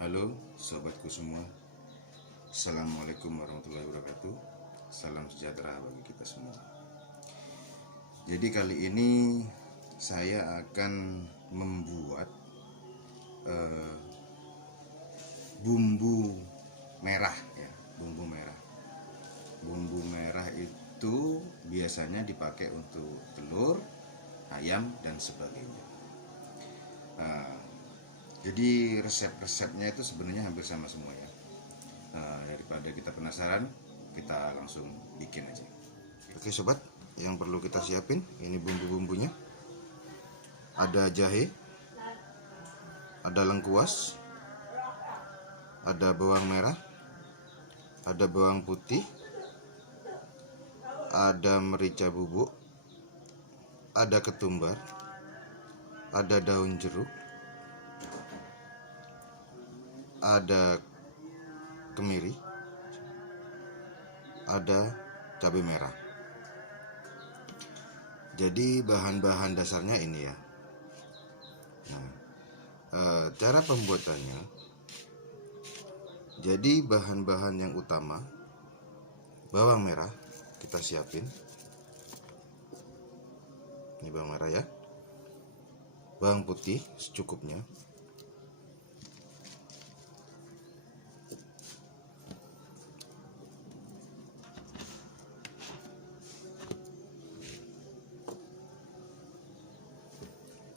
Halo sobatku semua, Assalamualaikum warahmatullahi wabarakatuh. Salam sejahtera bagi kita semua. Jadi kali ini saya akan membuat bumbu merah ya, bumbu merah. Bumbu merah itu biasanya dipakai untuk telur, ayam dan sebagainya. Jadi resep-resepnya itu sebenarnya hampir sama semua ya. Daripada kita penasaran, kita langsung bikin aja. Oke sobat, yang perlu kita siapin ini bumbu-bumbunya. Ada jahe, ada lengkuas, ada bawang merah, ada bawang putih, ada merica bubuk, ada ketumbar, ada daun jeruk, ada kemiri, ada cabai merah. Jadi bahan-bahan dasarnya ini ya. Nah, cara pembuatannya, jadi bahan-bahan yang utama, bawang merah kita siapin. Ini bawang merah ya. Bawang putih secukupnya.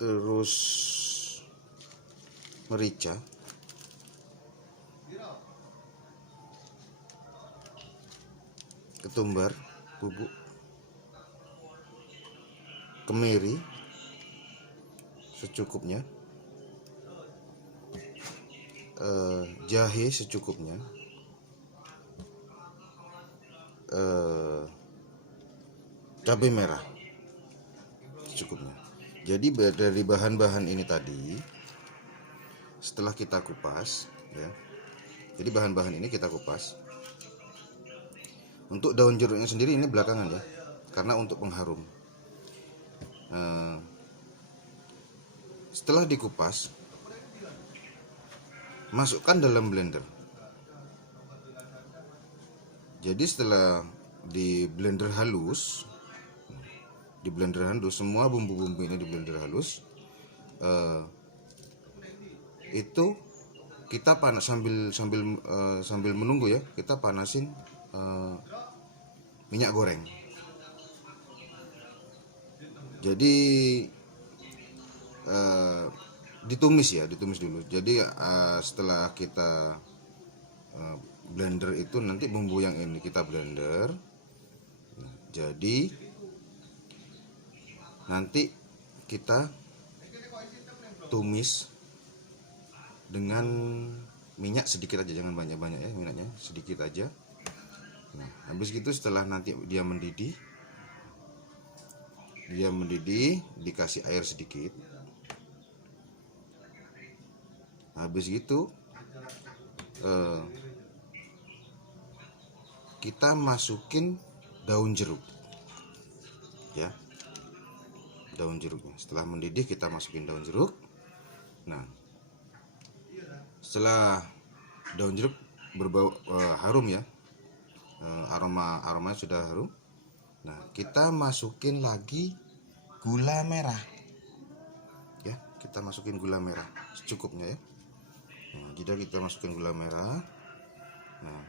Terus merica, ketumbar bubuk, kemiri secukupnya, jahe secukupnya, cabai merah secukupnya. Jadi dari bahan-bahan ini tadi setelah kita kupas ya, jadi bahan-bahan ini kita kupas. Untuk daun jeruknya sendiri ini belakangan ya, karena untuk pengharum. Setelah dikupas, masukkan dalam blender. Jadi setelah di blender halus, semua bumbu-bumbu ini di blender halus, itu kita panas sambil menunggu ya, kita panasin minyak goreng. Jadi ditumis dulu. Jadi setelah kita blender itu, nanti bumbu yang ini kita blender. Nah, jadi nanti kita tumis dengan minyak sedikit aja, jangan banyak-banyak ya, minyaknya sedikit aja. Nah, habis gitu setelah nanti dia mendidih, dikasih air sedikit. Habis gitu kita masukin daun jeruk ya, daun jeruknya. Setelah mendidih kita masukin daun jeruk. Nah, setelah daun jeruk berbau harum ya, aromanya sudah harum. Nah, kita masukin lagi gula merah ya, kita masukin gula merah secukupnya ya. Nah, jadi kita masukin gula merah. Nah,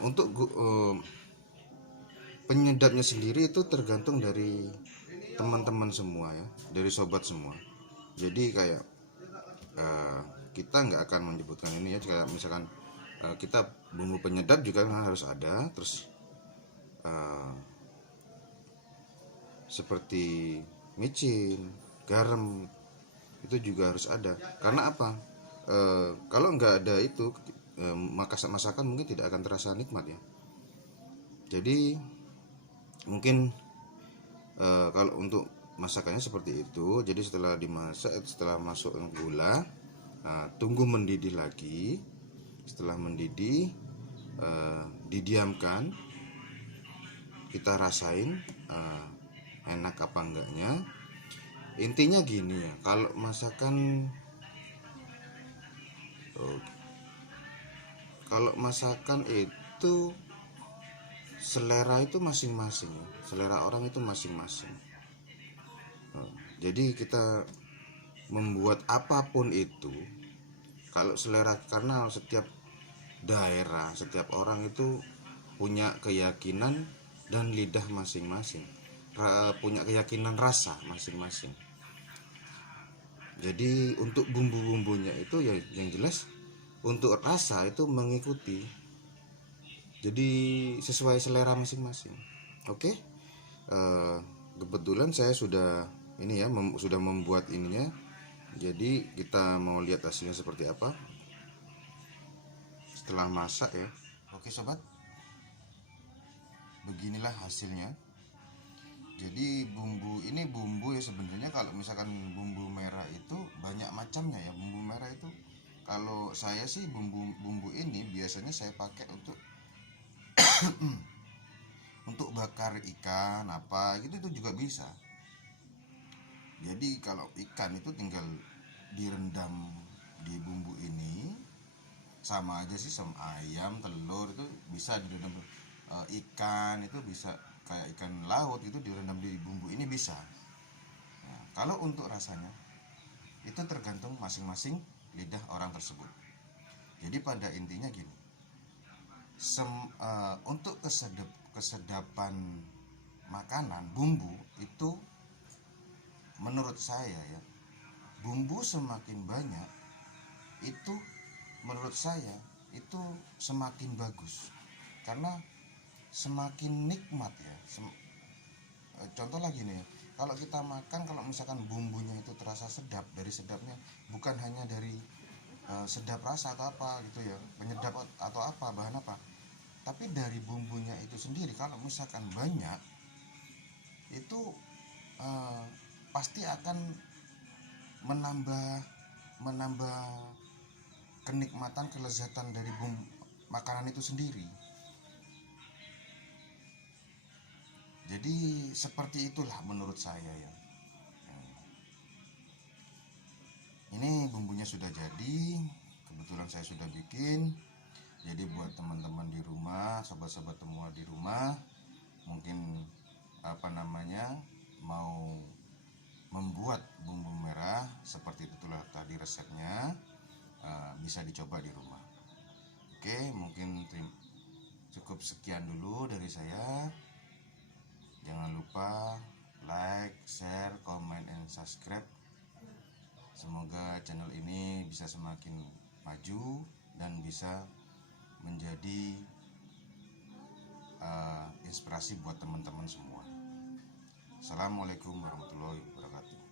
untuk penyedapnya sendiri itu tergantung dari teman-teman semua ya, dari sobat semua. Jadi kayak kita nggak akan menyebutkan ini ya, kayak misalkan kita bumbu penyedap juga harus ada. Terus seperti micin, garam itu juga harus ada. Karena apa? Kalau nggak ada itu, masakan mungkin tidak akan terasa nikmat ya. Jadi mungkin kalau untuk masakannya seperti itu. Jadi setelah dimasak, setelah masuk gula, tunggu mendidih lagi. Setelah mendidih, didiamkan, kita rasain enak apa enggaknya. Intinya gini ya, kalau masakan Oh, kalau masakan itu selera itu masing-masing, selera orang itu masing-masing. Jadi kita membuat apapun itu, kalau selera, karena setiap daerah, setiap orang itu punya keyakinan dan lidah masing-masing, punya keyakinan rasa masing-masing. Jadi untuk bumbu-bumbunya itu ya yang jelas untuk rasa itu mengikuti, jadi sesuai selera masing-masing. Oke. Eh, Kebetulan saya sudah ini ya, sudah membuat ininya. Jadi kita mau lihat hasilnya seperti apa setelah masak ya. Oke sobat, beginilah hasilnya. Jadi bumbu ini, bumbu ya sebenarnya kalau misalkan bumbu merah itu banyak macamnya ya. Bumbu merah itu kalau saya sih bumbu ini biasanya saya pakai untuk bakar ikan apa gitu, itu juga bisa. Jadi kalau ikan itu tinggal direndam di bumbu ini, sama aja sih sama ayam, telur itu bisa direndam. Ikan itu bisa kayak ikan laut itu direndam di bumbu ini bisa. Nah, kalau untuk rasanya itu tergantung masing-masing lidah orang tersebut. Jadi pada intinya gini, untuk kesedapan makanan bumbu itu menurut saya ya, bumbu semakin banyak itu menurut saya itu semakin bagus, karena semakin nikmat ya. Contoh lagi nih, kalau kita makan, kalau misalkan bumbunya itu terasa sedap, dari sedapnya bukan hanya dari sedap rasa atau apa gitu ya, penyedap atau apa, bahan apa, tapi dari bumbunya itu sendiri. Kalau misalkan banyak itu eh, pasti akan menambah kenikmatan, kelezatan dari makanan itu sendiri. Jadi seperti itulah menurut saya ya. Ini bumbunya sudah jadi, kebetulan saya sudah bikin. Jadi buat teman-teman di rumah, sobat-sobat semua di rumah, mungkin mau membuat bumbu merah seperti itulah tadi resepnya, bisa dicoba di rumah. Oke, mungkin cukup sekian dulu dari saya. Jangan lupa like, share, comment, and subscribe. Semoga channel ini bisa semakin maju dan bisa menjadi inspirasi buat teman-teman semua. Assalamualaikum warahmatullahi wabarakatuh.